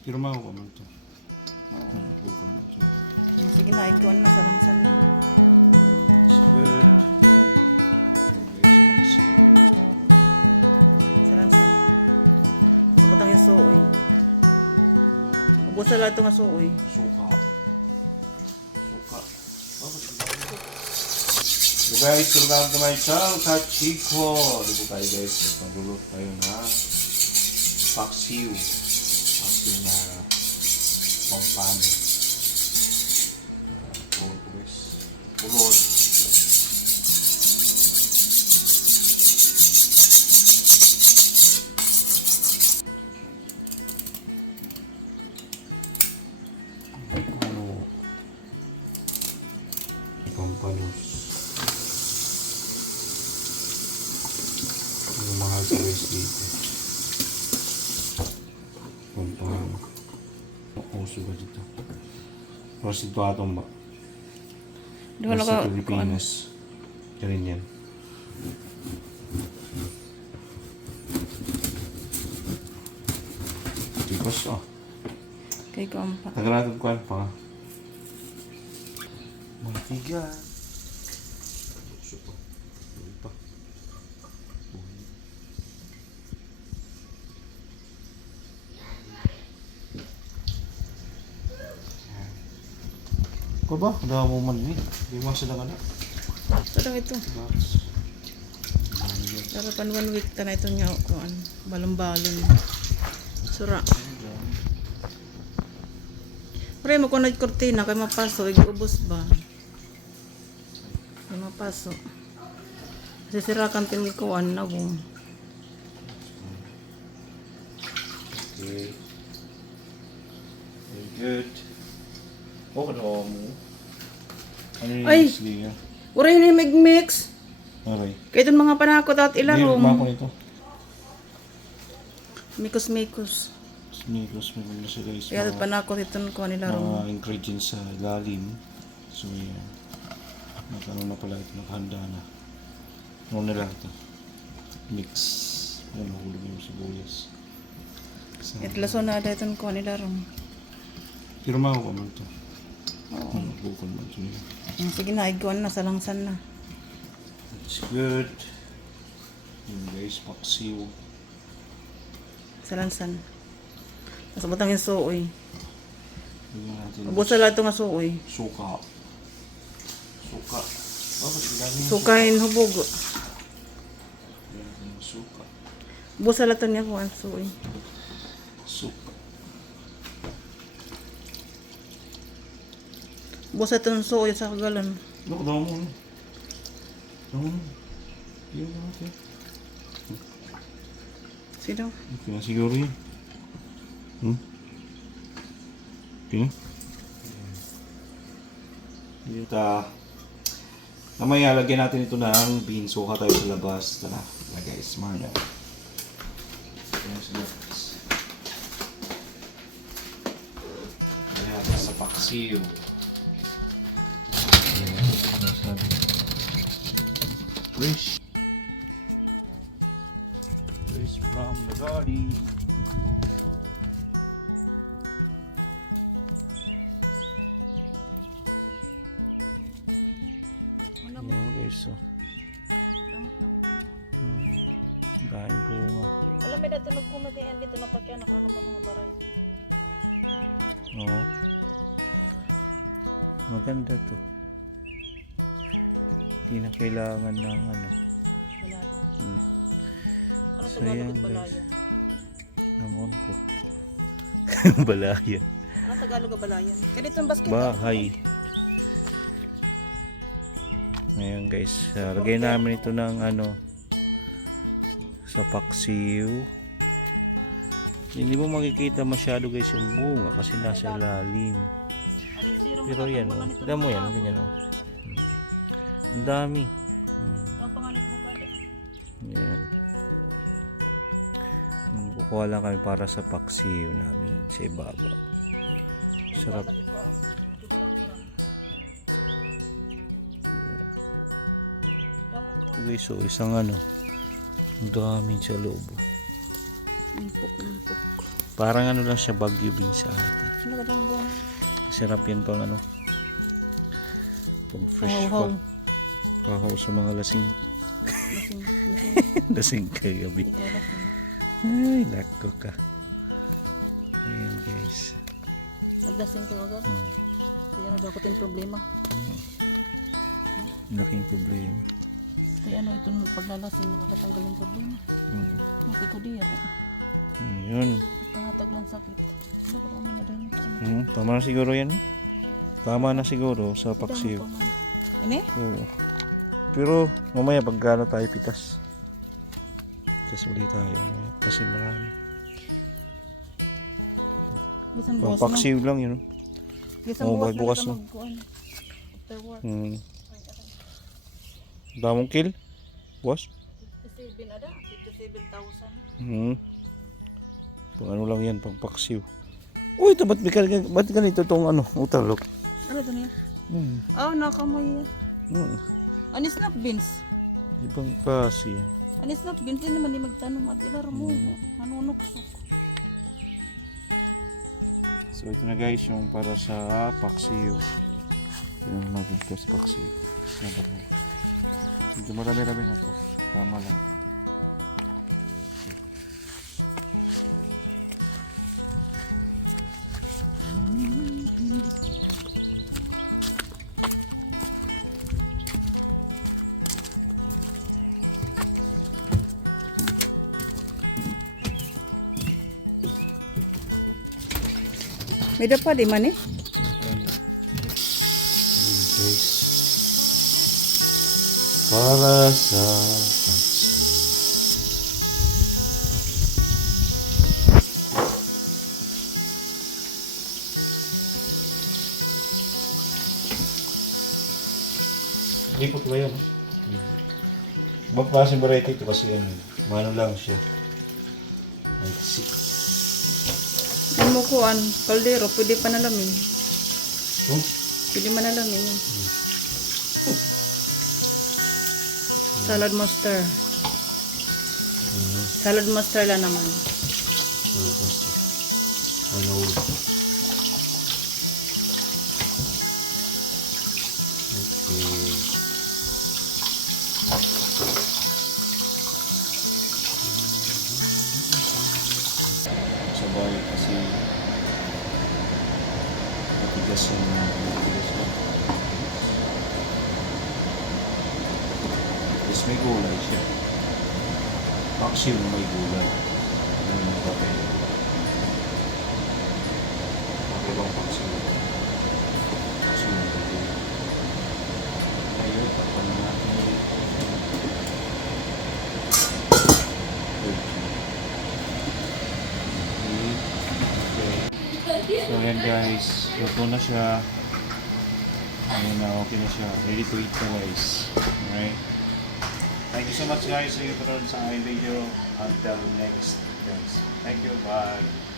Pirma ko man to. Sige na, ikaw na sa langsan na. It's good. Sa langsan. Sumutang yung suoy. Ubos na lang ito nga suoy. Suka. Suka. So guys, welcome to my channel, Kachiko. Dito tayo guys, magluluto tayo na paksiw. Paksiw na pampano. Pulot guys. Pulot. Ano? Pampanos. Ang mahal sa guys dito. Pampano. Uso ba dito? Pero ito atong ba? Sa Pilipinas. Ganun yan. Tipos Kay Kampa. tagal natin kuhan pa. Matigas. Supo. Ito. Ko ba? Ada mo man ni. Di mo sila kana. Ito ito. Darapan 1 week ta na ito niya kuan. Balon-balon. Sura. Pre mo kunay kortina kay mapaso, igubos ba? Kay mapaso. Sisirakan tin kuan na bong. Okay. Very good. Oh, ano mo? Ano yung Ay! niya? Uri ni mix. Okay. Kay itong mga panakot at Hindi, ilarom. mako nito. Mikos-mikos. Sneakers, may mga sila is Kaya panakot itong kuan ilarom. mga ingredients sa ilalim. So, yeah. Nagkaroon na pala ito, naghanda na. Ano na lang ito? Mix. Ano, hulog yung sibuyas. At laso na ada itong kuan ilarom. Pirma ko man ito. Oo. Bukol man ito niya. Sige na, ikaw na sa langsan na. It's good. Yung guys, paksiw. Sa langsan. Tapos butang yung suoy. Lagyan natin Ubos na lang ito nga suoy. suka. Suka. Bakit ilagay yung Sukain hubog. Lagyan natin yung suka. Ubos na lang ito niya kuan suoy. Suka. Ubos na ito ng suoy sa kagalan. Look, daw mo. Daw mo. Yun natin. Sino? Okay na siguro yun. Okay. Dito mamaya lagyan natin ito ng beans. Suka tayo sa labas. Tara. Lagay smart na. Lagyan sa labas. Lagyan natin sa paksiw. Fresh. Fresh from the garden. Ayan guys, so. Dahil bunga. Alam mo dito nagkumatian dito na pagka nakakapa mga baray. Oo. Maganda to. Hindi na kailangan ng ano. Balayan. Ano So, sa yan, Tagalog guys. balayan? Namon ko. Balaya. Ano Tagalog balayan? Kaya dito yung basket. Bahay. Ngayon guys, lagay namin ito ng ano sa paksiw. Hindi mo makikita masyado guys yung bunga kasi nasa ilalim. Pero yan o, tignan mo yan, ganyan o. Ang dami. Ang pangalit mo ka. Yan. Kukuha lang kami para sa paksiw namin sa ibaba. Sarap. Okay, so isang ano, ang dami sa loob. Umpok. Parang ano lang siya, Baguio beans sa atin. Ano ka lang ba? Sarap yan pang ano. Pag fresh Haw-haw. pa. Pahaw sa mga lasing. Lasing. Lasing kagabi. Ikaw lasing. Ay, nako ka. Ayan guys. Naglasing ka agad. Hmm. Kaya ano daw ko tin problema. Laking problema. Kaya ano ito nung paglalasing nakakatanggal ng problema. Hmm. Mati ko diyan. Ayun. Pangatag lang sakit. Ano ka naman na rin? Tama na siguro yan. Tama na siguro sa paksiw. Ini? Oo. Pero mamaya pagkano tayo pitas. Pitas ulit tayo. Mamaya. Kasi marami. Isang Pang buwas na. paksiw lang yun. Isang Oo, buwas bukas na. na. Magkuhan. After work. Damong kill? Boss? 57 ada? 57,000. Pang ano lang yan, pang paksiw. Uy, ito ba't ganito itong ano, utalok? Ano ito niya? Hmm. Oh, nakamoy. Hmm. Ani snap beans. Ibang klase yan. Ani snap beans din naman di magtanong at ilar mo. Manunuksok. So ito na guys, yung para sa paksiw. Yung natin ko sa paksiw. Medyo marami-rami na ito. Tama lang ito. May dapat di man eh. Ayan guys. Para sa paksiw. Lipot ba yan? Ibang klaseng variety ito kasi ano, mano lang siya. Magsik. Ano mo kuan, kaldero, pwede pa nalamin. Oh? Pwede manalamin yun. Salad master. Salad master lang naman. Ano? Okay. Sabay kasi matigas yung matigas mo. Tapos may gulay siya. Paksiw na may gulay. Ano yung papel? Papel bang paksiw? Paksiw na papel. Ayun, tapos na natin yung so yan guys, luto na siya. Ayun na, okay na siya. Ready to eat na guys. Alright. Thank you so much guys sa iyo sa aking video. Until next guys. Thank you, bye.